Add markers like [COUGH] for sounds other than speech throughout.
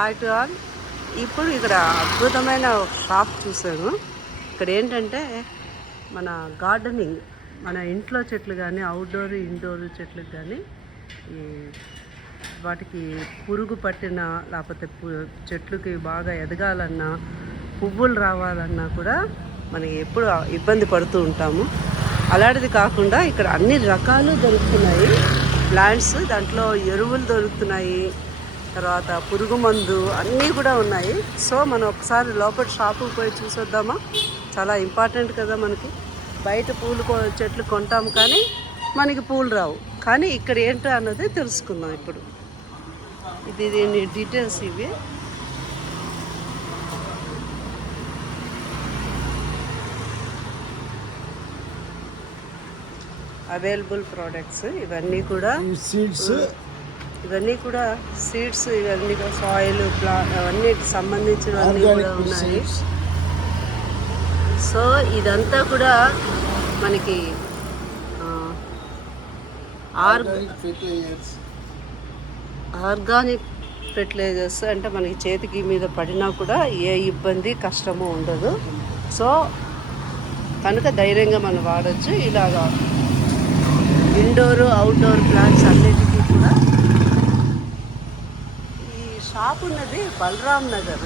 Hi to all. ఇప్పుడు ఇక్కడ అద్భుతమైన షాప్ చూసాను ఇక్కడ ఏంటంటే మన గార్డెనింగ్ మన ఇంట్లో చెట్లు కానీ అవుట్డోర్ ఇండోర్ చెట్లకు కానీ ఈ వాటికి పురుగు పట్టిన లేకపోతే చెట్లకి చెట్లుకి బాగా ఎదగాలన్నా పువ్వులు రావాలన్నా కూడా మనకి ఎప్పుడు ఇబ్బంది పడుతూ ఉంటాము. అలాంటిది కాకుండా ఇక్కడ అన్ని రకాలు దొరుకుతున్నాయి. ప్లాంట్స్ దాంట్లో ఎరువులు దొరుకుతున్నాయి. తర్వాత పురుగు మందు అన్నీ కూడా ఉన్నాయి. సో మనం ఒకసారి లోపల షాపుకి పోయి చూసొద్దామా? చాలా ఇంపార్టెంట్ కదా మనకి. బయట పూలు చెట్లు కొంటాము కానీ మనకి పూలు రావు. కానీ ఇక్కడ ఏంటో అన్నది తెలుసుకుందాం ఇప్పుడు. ఇది దీని డీటెయిల్స్ ఇవి. అవైలబుల్ ప్రోడక్ట్స్ ఇవన్నీ కూడా సీడ్స్ ఇవన్నీ కూడా సీడ్స్ ఇవన్నీ కూడా సాయిల్ ప్లా అవన్నీ సంబంధించినవన్నీ కూడా ఉన్నాయి. సో ఇదంతా కూడా మనకి ఆర్గానిక్ ఫెర్టిలైజర్స్ అంటే మనకి చేతికి మీద పడినా కూడా ఏ ఇబ్బంది కష్టము ఉండదు. సో కనుక ధైర్యంగా మనం వాడచ్చు. ఇలాగా ఇండోర్ అవుట్డోర్ ప్లాంట్స్ అన్నిటికీ కూడా షాప్ ఉన్నది బలరాం నగర్.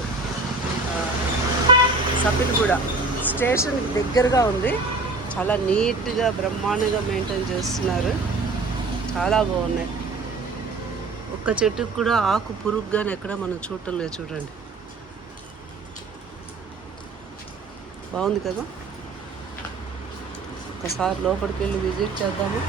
సపిల్గూడ స్టేషన్కి దగ్గరగా ఉంది. చాలా నీట్గా బ్రహ్మాండంగా మెయింటైన్ చేస్తున్నారు. చాలా బాగున్నాయి. ఒక్క చెట్టుకు కూడా ఆకు పురుగు ఎక్కడ మనం చూడటం లేదు చూడండి. బాగుంది కదా? ఒకసారి లోపలికి వెళ్ళి విజిట్ చేద్దాము.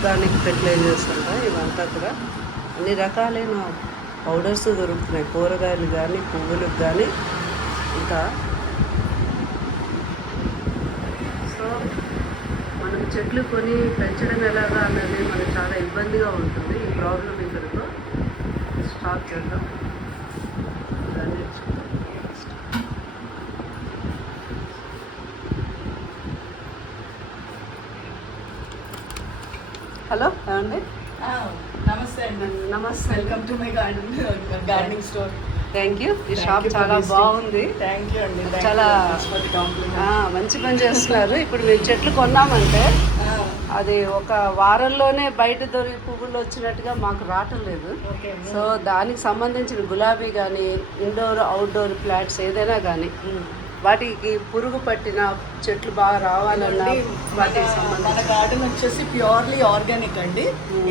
ఆర్గానిక్ ఫెర్టిలైజర్స్ ఉంటాయి ఇవంతా కూడా అన్ని రకాలైన పౌడర్స్ దొరుకుతున్నాయి. కూరగాయలు కానీ పువ్వులకు కానీ ఇంకా. సో మనం చెట్లు కొని పెంచడం ఎలాగా అన్నది మనకు చాలా ఇబ్బందిగా ఉంటుంది. ఈ ప్రాబ్లం ఇక్కడితో స్టాప్ చేద్దాం దాన్ని హలో ఏమండి? నమస్తే అండి. నమస్తే. Welcome to my garden gardening store thank you ఈ షాప్ చాలా బాగుంది. థ్యాంక్ యూ అండి. చాలా మంచి పని చేస్తున్నారు. ఇప్పుడు మేము చెట్లు కొన్నామంటే అది ఒక వారంలోనే బయట దొరికి పువ్వులు వచ్చినట్టుగా మాకు రావటం లేదు. సో దానికి సంబంధించిన గులాబీ కానీ ఇండోర్ అవుట్డోర్ ప్లాంట్స్ ఏదైనా కానీ వాటికి పురుగు పట్టిన చెట్లు బాగా రావాలన్నా వాటికి మన గార్డెన్ వచ్చేసి ప్యూర్లీ ఆర్గానిక్ అండి.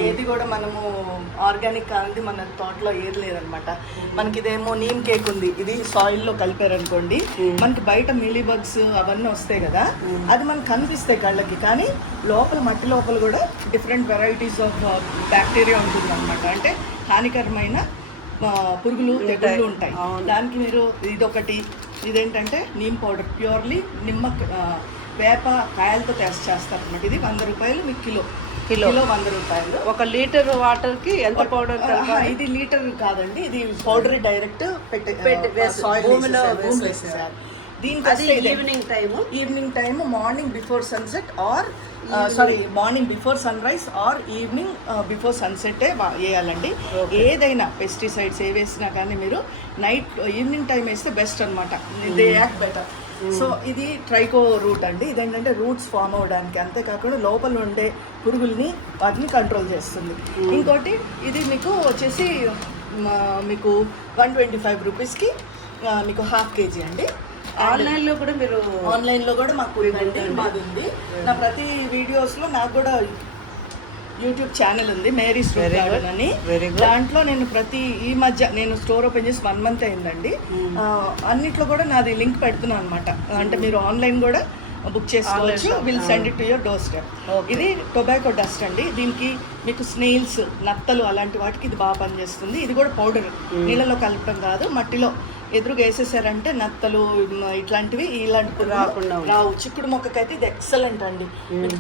ఏది కూడా మనము ఆర్గానిక్ కానిది మన తోటలో ఏది లేదనమాట. మనకి ఇదేమో నీమ్ కేక్ ఉంది. ఇది సాయిల్లో కలిపారనుకోండి. మనకి బయట మిలీ బగ్స్ అవన్నీ వస్తాయి కదా. అది మనకు కనిపిస్తాయి కళ్ళకి. కానీ లోపల మట్టి లోపల కూడా డిఫరెంట్ వెరైటీస్ ఆఫ్ బ్యాక్టీరియా ఉంటుంది అనమాట అంటే హానికరమైన పురుగులు ఉంటాయి. దానికి మీరు ఇదొకటి ఇదేంటంటే నీమ్ పౌడర్ ప్యూర్లీ నిమ్మ వేప కాయలతో టెస్ట్ చేస్తారు అనమాట ఇది వంద రూపాయలు మీకు కిలో. కిలో. కిలో వంద రూపాయలు. ఒక లీటర్ వాటర్కి ఎంత పౌడర్ ఇది లీటర్ కాదండి. ఇది పౌడర్ డైరెక్ట్ పెట్టి సాయిల్ భూమిలో భూమిలో వేసేసారు. దీనికి. Evening time evening time morning before sunset or sorry morning before sunrise or evening before sunset వేయాలండి ఏదైనా పెస్టిసైడ్స్ ఏ వేసినా కానీ మీరు నైట్ ఈవినింగ్ టైం వేస్తే బెస్ట్ అనమాట దే యాక్ట్ బెటర్ సో ఇది ట్రైకో రూట్ అండి. ఇదేంటంటే రూట్స్ ఫామ్ అవ్వడానికి అంతేకాకుండా లోపల ఉండే పురుగుల్ని వాటిని కంట్రోల్ చేస్తుంది. ఇంకోటి ఇది మీకు వచ్చేసి మీకు వన్ ట్వంటీ ఫైవ్ రూపీస్కి మీకు హాఫ్ కేజీ అండి. ఆన్లైన్లో కూడా మీరు ఆన్లైన్లో కూడా మాకు ఉందండి మాది ఉంది. నా ప్రతి వీడియోస్లో నాకు కూడా యూట్యూబ్ ఛానల్ ఉంది మేరీ స్టోర్ అని. దాంట్లో నేను ప్రతి ఈ మధ్య నేను స్టోర్ ఓపెన్ చేసి వన్ మంత్ అయిందండి. ఆ, అన్నిట్లో కూడా నాది లింక్ పెడుతున్నాను అనమాట అంటే మీరు ఆన్లైన్ కూడా బుక్ చేసుకోవచ్చు. Will send it to your doorstep ఇది టొబాకో డస్ట్ అండి. దీనికి మీకు స్నేల్స్ నత్తలు అలాంటి వాటికి ఇది బాగా పనిచేస్తుంది. ఇది కూడా పౌడర్ నీళ్ళలో కలపడం కాదు మట్టిలో ఎదురుగా వేసేసారంటే నత్తలు ఇట్లాంటివి ఇలాంటి రాకుండా. రావు. చిక్కుడు మొక్కకైతే ఇది ఎక్సలెంట్ అండి.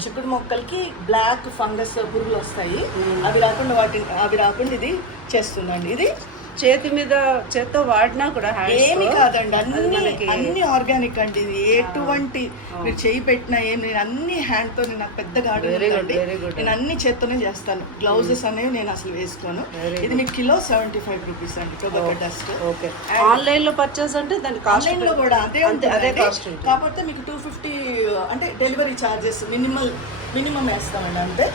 చిక్కుడు మొక్కలకి బ్లాక్ ఫంగస్ పురుగులు వస్తాయి. అవి రాకుండా వాటి అవి రాకుండా ఇది చేస్తుందండి. ఇది చేతి మీద చేత్తో వాడినా కూడా ఏమి కాదండి అన్ని అన్ని ఆర్గానిక్ అండి ఇది. ఎటువంటి మీరు చేయి పెట్టినా ఏం నేను అన్ని హ్యాండ్తో నాకు పెద్ద గార్డెన్ good. నేను అన్ని చేత్తోనే చేస్తాను. గ్లౌజెస్ అనేవి నేను అసలు వేసుకోను. ఇది మీకు కిలో సెవెంటీ ఫైవ్ రూపీస్ అండి టొబాకో డస్ట్. ఓకే ఆన్లైన్లో పర్చేస్ అంటే దాని ఆన్లైన్లో కూడా అదే అదే కాస్ట్ కాకపోతే మీకు టూ ఫిఫ్టీ అంటే డెలివరీ ఛార్జెస్ మినిమల్ మినిమం వేస్తామండి అంతే.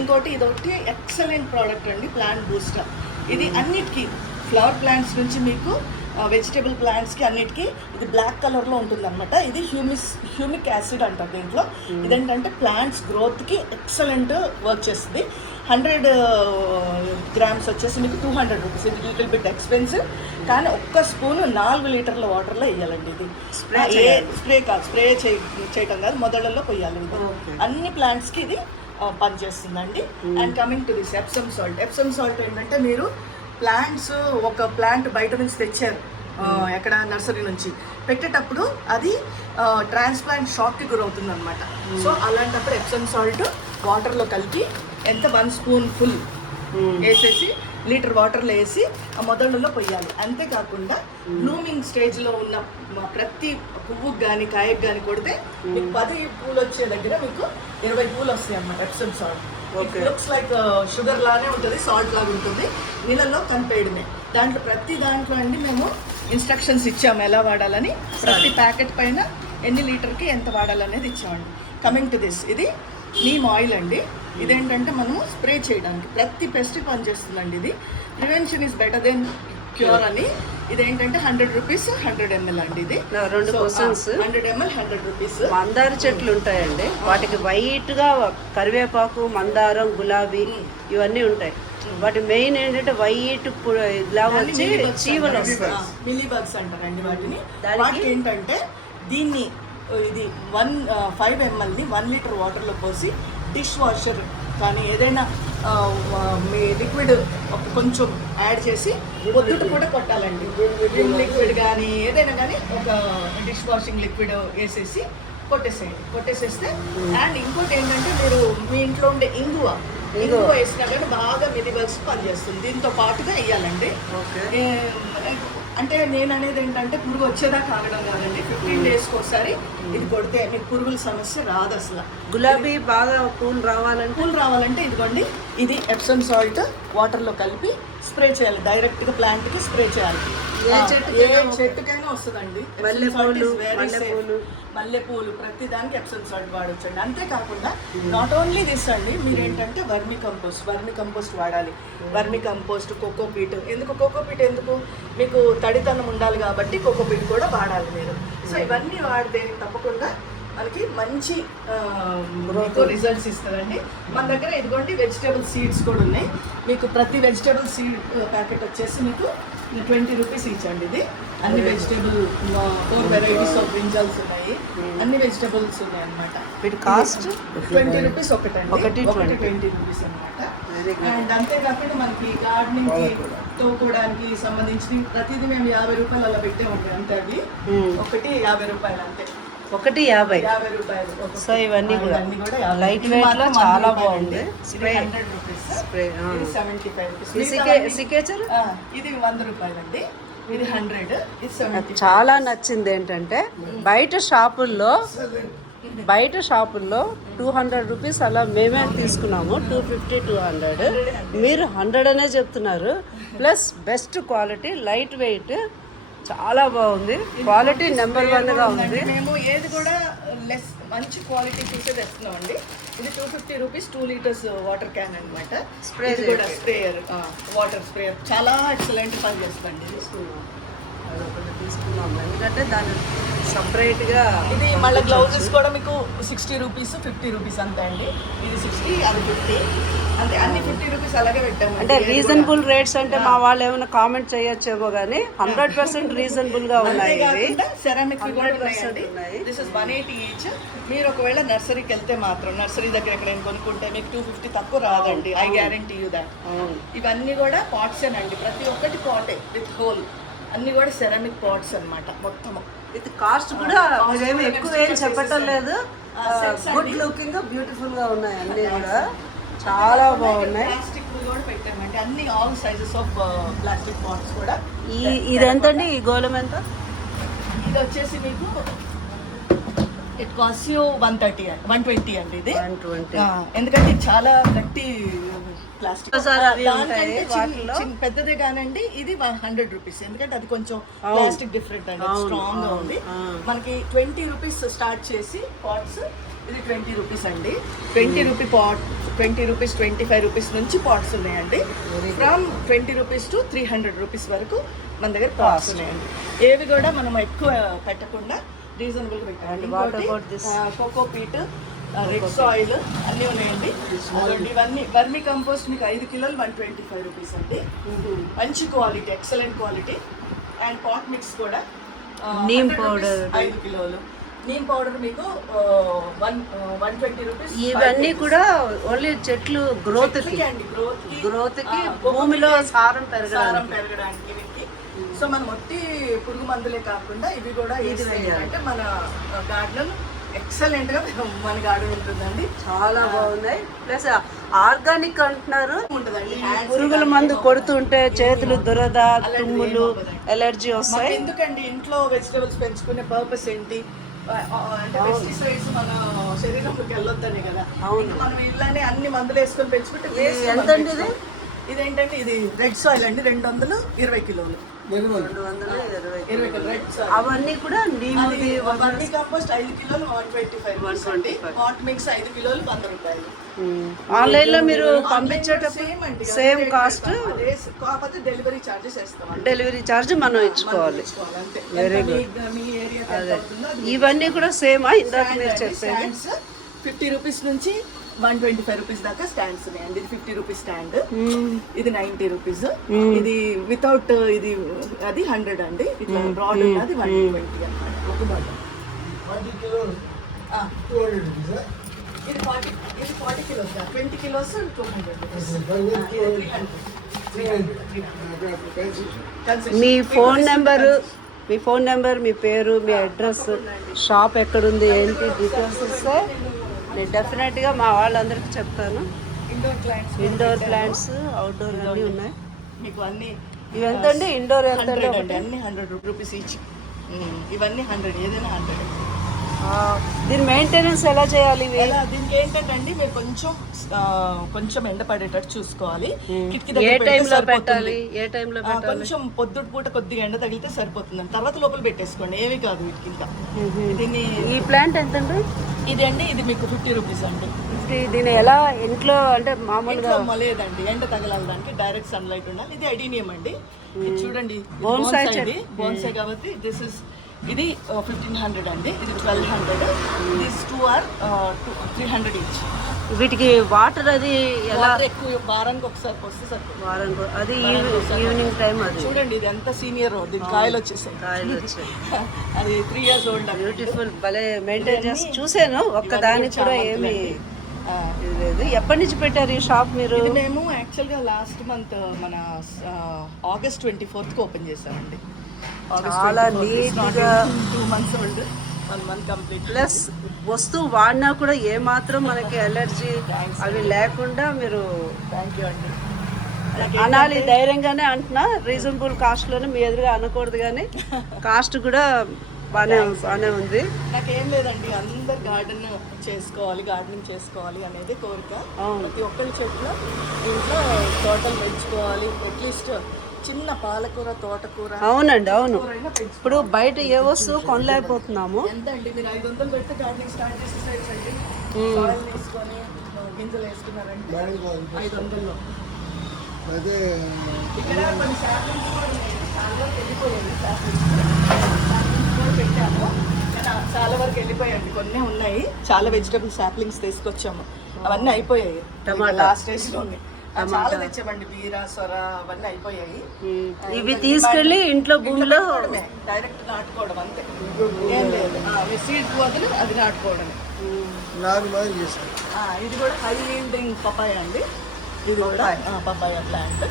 ఇంకోటి ఇది ఒకటి ఎక్సలెంట్ ప్రోడక్ట్ అండి ప్లాంట్ బూస్టర్ ఇది అన్నిటికీ ఫ్లవర్ ప్లాంట్స్ నుంచి మీకు వెజిటేబుల్ ప్లాంట్స్కి అన్నిటికీ ఇది బ్లాక్ కలర్లో ఉంటుంది అనమాట ఇది హ్యూమిస్ హ్యూమిక్ యాసిడ్ అంటారు దీంట్లో. ఇదేంటంటే ప్లాంట్స్ గ్రోత్కి ఎక్సలెంట్ వర్క్ చేస్తుంది. హండ్రెడ్ గ్రామ్స్ వచ్చేసి మీకు టూ హండ్రెడ్ రూపీస్. ఇది లిటిల్ బిట్ ఎక్స్పెన్సివ్. కానీ ఒక్క స్పూన్ నాలుగు లీటర్ల వాటర్లో వేయాలండి ఇది. ఏ స్ప్రే కాదు స్ప్రే చేయటం కాదు మొదళ్ళలో పోయాలి ఇది. అన్ని ప్లాంట్స్కి ఇది పనిచేస్తుందండి. And coming to this Epsom salt. Epsom salt ఏంటంటే మీరు ప్లాంట్స్ ఒక ప్లాంట్ బయట నుంచి తెచ్చారు ఎక్కడ నర్సరీ నుంచి. పెట్టేటప్పుడు అది ట్రాన్స్ప్లాంట్ షాక్కి గురవుతుంది అనమాట సో అలాంటప్పుడు ఎప్సమ్ సాల్ట్ వాటర్లో కలిపి ఎంత వన్ స్పూన్ ఫుల్ వేసేసి లీటర్ వాటర్లో వేసి ఆ మొదళ్ళలో పొయ్యాలి. అంతేకాకుండా బ్లూమింగ్ స్టేజ్లో ఉన్న ప్రతి పువ్వుకి కానీ కాయకు కానీ కొడితే మీకు పది పూలు వచ్చే దగ్గర మీకు ఇరవై పూలు వస్తాయి అన్నమాట Epsom salt. Looks like sugar లానే ఉంటుంది సాల్ట్ లాగా ఉంటుంది. నీళ్ళల్లో కనిపేయడమే దాంట్లో ప్రతి దాంట్లో అండి మేము ఇన్స్ట్రక్షన్స్ ఇచ్చాము ఎలా వాడాలని. ప్రతి ప్యాకెట్ పైన ఎన్ని లీటర్కి ఎంత వాడాలనేది ఇచ్చామండి. కమింగ్ టు దిస్ ఇది నీమ్ ఆయిల్ అండి. ఇదేంటంటే మనము స్ప్రే చేయడానికి. ప్రతి పెస్ట్ పనిచేస్తుందండి ఇది. Prevention is better than cure అని. ఇదేంటంటే హండ్రెడ్ రూపీస్ హండ్రెడ్ ఎంఎల్ అండి ఇది. రెండు questions. Hundred ML hundred rupees. మందార చెట్లు ఉంటాయండి. వాటికి వైట్గా కరివేపాకు మందారం గులాబీ ఇవన్నీ ఉంటాయి. వాటి మెయిన్ ఏంటంటే వైట్ ఇలా వచ్చి చీవలు వస్తాయి. మిల్లీ బగ్స్ అంటారండి వాటిని. దానికి- ఏంటంటే దీన్ని ఇది వన్ ఫైవ్ ఎంఎల్ని వన్ లీటర్ వాటర్లో పోసి డిష్ వాషర్ కానీ ఏదైనా మీ లిక్విడ్ కొంచెం యాడ్ చేసి పొద్దుట కూడా కొట్టాలండి. విమ్ లిక్విడ్ కానీ ఏదైనా కానీ ఒక డిష్ వాషింగ్ లిక్విడ్ వేసేసి కొట్టేసేయండి. కొట్టేసేస్తే అండ్ ఇంకోటి ఏంటంటే మీరు మీ ఇంట్లో ఉండే ఇంగువ ఇంగువ. వేసినా కానీ బాగా మిది పనిచేస్తుంది. దీంతో పాటుగా వేయాలండి. అంటే నేను అనేది ఏంటంటే పురుగు వచ్చేదాకా ఆగడం కాదండి. ఫిఫ్టీన్ డేస్కి ఒకసారి ఇది కొడితే మీకు పురుగుల సమస్య రాదు అసలు. గులాబీ బాగా పూలు రావాలంటే? పూలు రావాలంటే ఇదిగోండి ఇది ఎప్సమ్ సాల్ట్ వాటర్లో కలిపి స్ప్రే చేయాలి. డైరెక్ట్గా ప్లాంట్కి స్ప్రే చేయాలి. ఏ ఆ, చెట్టుకైనా వస్తుందండి. మల్లెపూలు, మల్లెపూలు. మల్లెపూలు ప్రతి దానికి ఎప్సమ్ సాల్ట్ వాడొచ్చండి. అంతేకాకుండా నాట్ ఓన్లీ దిస్ అండి మీరు ఏంటంటే వర్మి కంపోస్ట్ వర్మి కంపోస్ట్ వాడాలి. వర్మి కంపోస్ట్ కోకోపీట్ ఎందుకు? కోకోపీట్ ఎందుకు? మీకు తడితనం ఉండాలి కాబట్టి కోకోపీట్ కూడా వాడాలి మీరు. సో ఇవన్నీ వాడితే తప్పకుండా మనకి మంచి రిజల్ట్స్ ఇస్తుందండి. మన దగ్గర ఇదిగోండి వెజిటేబుల్ సీడ్స్ కూడా ఉన్నాయి. మీకు ప్రతి వెజిటేబుల్ సీడ్ ప్యాకెట్ వచ్చేసి మీకు ట్వంటీ రూపీస్ ఇచ్చండి ఇది. అన్ని vegetable four varieties of brinjals ఉన్నాయి. అన్ని వెజిటేబుల్స్ ఉన్నాయి అనమాట వీటి కాస్ట్ ట్వంటీ రూపీస్ ఒకటండి. ఒకటి ఒకటి 20. ట్వంటీ రూపీస్ అనమాట. అండ్ అంతేకాకుండా మనకి గార్డెనింగ్కి తోకోవడానికి సంబంధించి ప్రతిదీ మేము యాభై రూపాయలు అలా పెట్టే ఉంటాయి అంతే అవి. Hmm. ఒకటి యాభై రూపాయలు అంతే. ఒకటి యాభై. సో ఇవన్నీ కూడా. లైట్ వెయిట్లో చాలా. బాగుంది. Spray 100 rupees. స్ప్రే ఇది 75 రూపీస్. సికే మిగతావన్నీ- సికేచర్? ఆ, ఇది వంద రూపాయలండి. ఇది హండ్రెడ్ చాలా నచ్చింది ఏంటంటే బయట షాపుల్లో బయట షాపుల్లో టూ హండ్రెడ్ రూపీస్ అలా మేమే తీసుకున్నాము. టూ ఫిఫ్టీ టూ హండ్రెడ్ మీరు హండ్రెడ్ అనే చెప్తున్నారు. Plus best quality light weight చాలా బాగుంది. క్వాలిటీ నెంబర్ వన్గా ఉంది. మేము ఏది కూడా లెస్ మంచి క్వాలిటీ చూసే తెస్తున్నాం అండి. ఇది two fifty rupees two litres water can అనమాట ఇది కూడా స్ప్రేయర్ వాటర్ స్ప్రేయర్ చాలా ఎక్సలెంట్ పని. అదొకటి. తీసుకున్నాము ఎందుకంటే దాన్ని సపరేట్గా ఇది మళ్ళీ గ్లౌజెస్ కూడా మీకు సిక్స్టీ రూపీస్ ఫిఫ్టీ రూపీస్ అంతే అండి. ఇది సిక్స్టీ అది ఫిఫ్టీ. అంతే అన్ని ఫిఫ్టీ రూపీస్ అలాగే పెట్టాము. అంటే రీజనబుల్ రేట్స్ అంటే మా వాళ్ళు ఏమైనా కామెంట్ చేయొచ్చేమో కానీ హండ్రెడ్ పర్సెంట్ రీజనబుల్గా ఉన్నాయి సెరామిక్ కూడా 100% ఉన్నాయండి. ఉన్నాయి. This is one eighty each మీరు ఒకవేళ నర్సరీకి వెళ్తే మాత్రం నర్సరీ దగ్గర ఎక్కడైనా కొనుక్కుంటే మీకు టూ ఫిఫ్టీ తక్కువ రాదండి. ఐ గ్యారంటీ యూ దాట్ ఇవన్నీ కూడా పాట్స్ అండి ప్రతి ఒక్కటి పాటే విత్ హోల్ అన్ని కూడా సెరామిక్ పాట్స్ అన్నమాట మొత్తము ఇది కాస్ట్ కూడా మీరేమి ఎక్కువ ఏం చెప్పటం లేదు. గుడ్ లుకింగ్ బ్యూటిఫుల్గా ఉన్నాయి అన్ని కూడా. చాలా బాగున్నాయి. ప్లాస్టిక్ కూడా పెట్టామండి. అన్ని all sizes of plastic pots కూడా ఈ ఇదెంతండి? ఈ గోళం ఎంత? ఇది వచ్చేసి మీకు it cost you one thirty one twenty అండి ఇది. ఎందుకంటే ఇది చాలా గట్టి ప్లాస్టిక్. పెద్దదే కానండి ఇది హండ్రెడ్ రూపీస్ ఎందుకంటే అది కొంచెం ప్లాస్టిక్ డిఫరెంట్ అండి. స్ట్రాంగ్గా ఉంది. మనకి ట్వంటీ రూపీస్ స్టార్ట్ చేసి పాట్స్ ఇది ట్వంటీ రూపీస్ అండి. Twenty rupee pot twenty rupees twenty five rupees నుంచి పాట్స్ ఉన్నాయండి. From twenty rupees to three hundred rupees వరకు మన దగ్గర పాట్స్ ఉన్నాయండి. ఏవి కూడా మనం ఎక్కువ పెట్టకుండా రీజనబుల్ పెట్టండి? కోకో పీట్ రెడ్ సాయిల్ అన్నీ ఉన్నాయండి. ఇవన్నీ వర్మి కంపోస్ట్ మీకు ఐదు కిలోలు వన్ ట్వంటీ ఫైవ్ రూపీస్ అండి. మంచి quality excellent quality. And pot mix కూడా ఆ, Neem 100 rupees powder. ఐదు కిలోలు. నీమ్ పౌడర్ మీకు వన్ వన్ ట్వంటీ రూపీస్ ఇవన్నీ కూడా ఓన్లీ చెట్లు గ్రోత్ గ్రోత్ గ్రోత్కి. భూమిలో సారం పెరగడానికి. సారం పెరగడానికి సో మనం ఒట్టి పురుగు మందులే కాకుండా ఇవి కూడా ఇది అంటే మన గార్డెన్ ఎక్సలెంట్గా మన గార్డెన్ ఉంటుందండి. చాలా బాగున్నాయి. ప్లస్ ఆర్గానిక్ అంటున్నారు. పురుగుల మందు కొడుతుంటే చేతులు దురద తుమ్ములు ఎలర్జీ వస్తాయి. ఎందుకండి ఇంట్లో వెజిటబుల్స్ పెంచుకునే పర్పస్ ఏంటి? అంటే పెస్టిసైడ్స్ మన శరీరంలోకి వెళ్ళొద్దనే కదా. ఇంకా మనం ఇలానే అన్ని మందులు వేసుకొని పెంచుకుంటే waste ఇదేంటంటే ఇది రెడ్ సాయిల్ అండి. రెండు వందలు ఇరవై కిలోలు. అవన్నీ కూడా నీముది వర్మీ కంపోస్ట్ ఐదు కిలోలు వన్ ట్వంటీ ఫైవ్ రూపీస్ అండి. పాట్ మిక్స్ ఐదు కిలోలు వంద రూపాయలు. ఆన్లైన్లో మీరు పంపించేటప్పుడు సేమ్ అండి సేమ్ కాస్ట్ కాకపోతే డెలివరీ చార్జెస్ వేస్తాం డెలివరీ ఛార్జ్ మనం ఇచ్చుకోవాలి. అవుతుందో అది ఇవన్నీ కూడా సేమా ఇందాక మీరు చెప్పేది. స్టాండ్స్ ఫిఫ్టీ రూపీస్ నుంచి వన్ ట్వంటీ ఫైవ్ రూపీస్ దాకా స్టాండ్స్ ఉన్నాయండి ఇది ఫిఫ్టీ రూపీస్ స్టాండ్ ఇది నైన్టీ రూపీస్. ఇది వితౌట్ ఇది అది హండ్రెడ్ అండి. ఇట్లా బ్రాడ్ ఉన్నది వన్ ట్వంటీ అనమాట ఒక బాటల్ ఇది ఫార్టీ ఇది forty kilos twenty kilos two hundred మీ ఫోన్ నెంబర్ మీ ఫోన్ నెంబర్ మీ పేరు మీ అడ్రస్ షాప్ ఎక్కడుంది ఏంటి డీటెయిల్స్ ఇస్తే నేను డెఫినెట్గా మా వాళ్ళందరికీ చెప్తాను. Indoor clients indoor plants outdoor అన్నీ ఉన్నాయి. మీకు అన్ని ఇవి ఎంతండి ఇండోర్ ఎంతండి హండ్రెడ్ అండి అన్ని హండ్రెడ్ రూపీస్ ఈచ్ ఇవన్నీ హండ్రెడ్ ఏదైనా హండ్రెడ్ దీని మెయింటెనెన్స్ ఎలా చేయాలి దీనికి ఏంటంటే అండి మీరు కొంచెం కొంచెం ఎండ పడేటట్టు చూసుకోవాలి. కిటికీ ఏ దగ్గర. పెట్టాలి? టైంలో కొంచెం పొద్దుటి పూట కొద్దిగా ఎండ తగిలితే సరిపోతుంది తర్వాత లోపల పెట్టేసుకోండి. ఏవి కాదు వీటికి ఇంకా. దీన్ని ఈ ప్లాంట్ ఎంతండి? ఇది అండి ఇది మీకు ఫిఫ్టీ రూపీస్ అండి. ఇది దీన్ని ఎలా ఇంట్లో అంటే మామూలుగా లేదండి ఎండ తగలాలి దానికి డైరెక్ట్ సన్లైట్ ఉండాలి. ఇది అడీనియం అండి. ఇది చూడండి Bonsai బోన్సై బోన్సై కాబట్టి దిస్ ఇస్ ఇది ఫిఫ్టీన్ హండ్రెడ్ అండి. ఇది twelve hundred this two or three hundred each వీటికి వాటర్ అది ఎలా? ఎక్కువ వారానికి ఒకసారి వస్తే సరిపోతుంది. వారం కూ- అది ఈవి- ఈవినింగ్ టైం అది. చూడండి ఇది ఎంత సీనియర్ దీని కాయలు వచ్చేసాయి. కాయలు [LAUGHS] వచ్చాయి. అది త్రీ ఇయర్స్ ఓల్డ్ బ్యూటిఫుల్ భలే మెయింటైన్ చేసి చూసాను ఒక్క దానికి కూడా ఏమి లేదు. ఎప్పటి నుంచి పెట్టారు ఈ షాప్ మీరు? మేము యాక్చువల్గా లాస్ట్ మంత్ మన ఆగస్ట్ ట్వంటీ ఫోర్త్కి ఓపెన్ చేసామండి చాలా నీట్గా two months old one month complete plus వస్తువు వాడినా కూడా ఏ మాత్రం మనకి ఎలర్జీ అవి లేకుండా మీరు థ్యాంక్ యూ అండి. అనాలి ధైర్యంగానే అంటున్నా రీజనబుల్ కాస్ట్లోనే మీ ఎదురుగా అనకూడదు కానీ కాస్ట్ కూడా బాగానే బాగానే ఉంది. నాకేం లేదండి అందరు గార్డెన్ చేసుకోవాలి గార్డెనింగ్ చేసుకోవాలి అనేది కోరిక. ప్రతి ఒక్కరి చెట్లు ఇంట్లో తోటలు పెంచుకోవాలి అట్లీస్ట్ చిన్న పాలకూర తోటకూర అవునండి అవును. ఇప్పుడు బయట ఏ వస్తువు కొనలేకపోతున్నాము. ఎంత అండి? మీరు ఐదు వందలు పెడితే గార్డెనింగ్ స్టార్ట్ చేసేసేయచ్చండి సాయిల్ తీసుకొని ఆ, గింజలు వేసుకున్నారంటే ఐదు వందల్లో. అయితే ఇక్కడ కొన్ని శాప్లింగ్స్ కూడా ఉన్నాయి. చాలా వరకు వెళ్ళిపోయాయి. శాప్లింగ్స్ శాప్లింగ్స్ కూడా పెట్టాము. కానీ చాలా వరకు వెళ్ళిపోయాయండి కొన్ని ఉన్నాయి. చాలా వెజిటబుల్ శాప్లింగ్స్ తీసుకొచ్చాము. అవన్నీ అయిపోయాయి. లాస్ట్ స్టేజ్లో ఉన్నాయి చాలా తెచ్చామండి బీర సొర అవన్నీ అయిపోయాయి. ఇవి తీసుకెళ్ళి ఇంట్లో భూమిలో డైరెక్ట్ నాటుకోవడం అంతే. ఏం లేదు. సీడ్ వదిలి అది ఆ, ఇది కూడా హై ఈల్డింగ్ పపాయ అండి. ఇది కూడా పపాయ. ప్లాంట్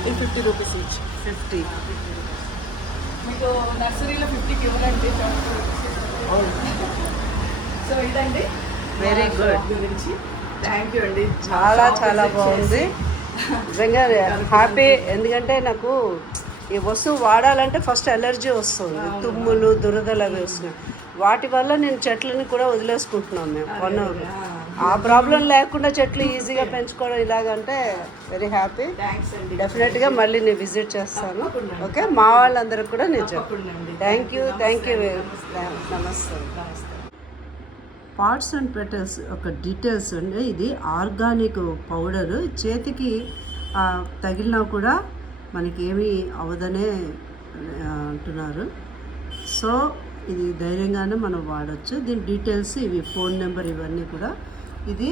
ఇది ఫిఫ్టీ రూపీస్ ఈచ్ ఫిఫ్టీ మీకు నర్సరీలో ఫిఫ్టీకి ఇవ్వనండి. సో [LAUGHS] ఇదండి. Good. shop గురించి. థ్యాంక్ యూ అండి. చాలా చాలా బాగుంది. నిజంగా [LAUGHS] హ్యాపీ ఎందుకంటే నాకు ఈ వస్తువు వాడాలంటే ఫస్ట్ ఎలర్జీ వస్తుంది. తుమ్ములు దురదలు అవి వస్తున్నాయి. వాటి వల్ల నేను చెట్లని కూడా వదిలేసుకుంటున్నాను మేము కొన్న ఆ. ప్రాబ్లం లేకుండా చెట్లు ఈజీగా పెంచుకోవడం ఇలాగంటే వెరీ హ్యాపీ డెఫినెట్గా మళ్ళీ నేను విజిట్ చేస్తాను. ఓకే మా వాళ్ళందరికీ కూడా నేను అండి. థ్యాంక్ యూ థ్యాంక్ యూ నమస్తే. పార్ట్స్ అండ్ పెటల్స్ ఒక డీటెయిల్స్ అండి. ఇది ఆర్గానిక్ పౌడర్. చేతికి తగిలినా కూడా మనకి ఏమీ అవదనే అంటున్నారు. సో ఇది ధైర్యంగానే మనం వాడచ్చు. దీని డీటెయిల్స్ ఇవి ఫోన్ నెంబర్ ఇవన్నీ కూడా. ఇది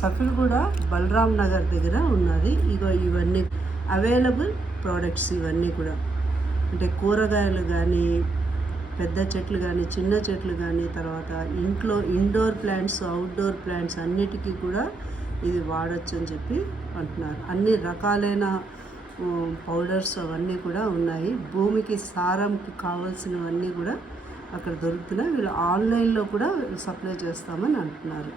సఫిల్ కూడా బలరాం నగర్ దగ్గర ఉన్నది. ఇగో ఇవన్నీ అవైలబుల్ ప్రోడక్ట్స్ ఇవన్నీ కూడా. అంటే కూరగాయలు కానీ పెద్ద చెట్లు కానీ చిన్న చెట్లు కానీ తర్వాత ఇంట్లో ఇండోర్ ప్లాంట్స్ అవుట్డోర్ ప్లాంట్స్ అన్నిటికీ కూడా ఇది వాడచ్చు అని చెప్పి అంటున్నారు. అన్ని రకాలైన పౌడర్స్ అవన్నీ కూడా ఉన్నాయి. భూమికి సారంకి కావాల్సినవన్నీ కూడా అక్కడ దొరుకుతున్నాయి. వీళ్ళు ఆన్లైన్లో కూడా సప్లై చేస్తామని అంటున్నారు.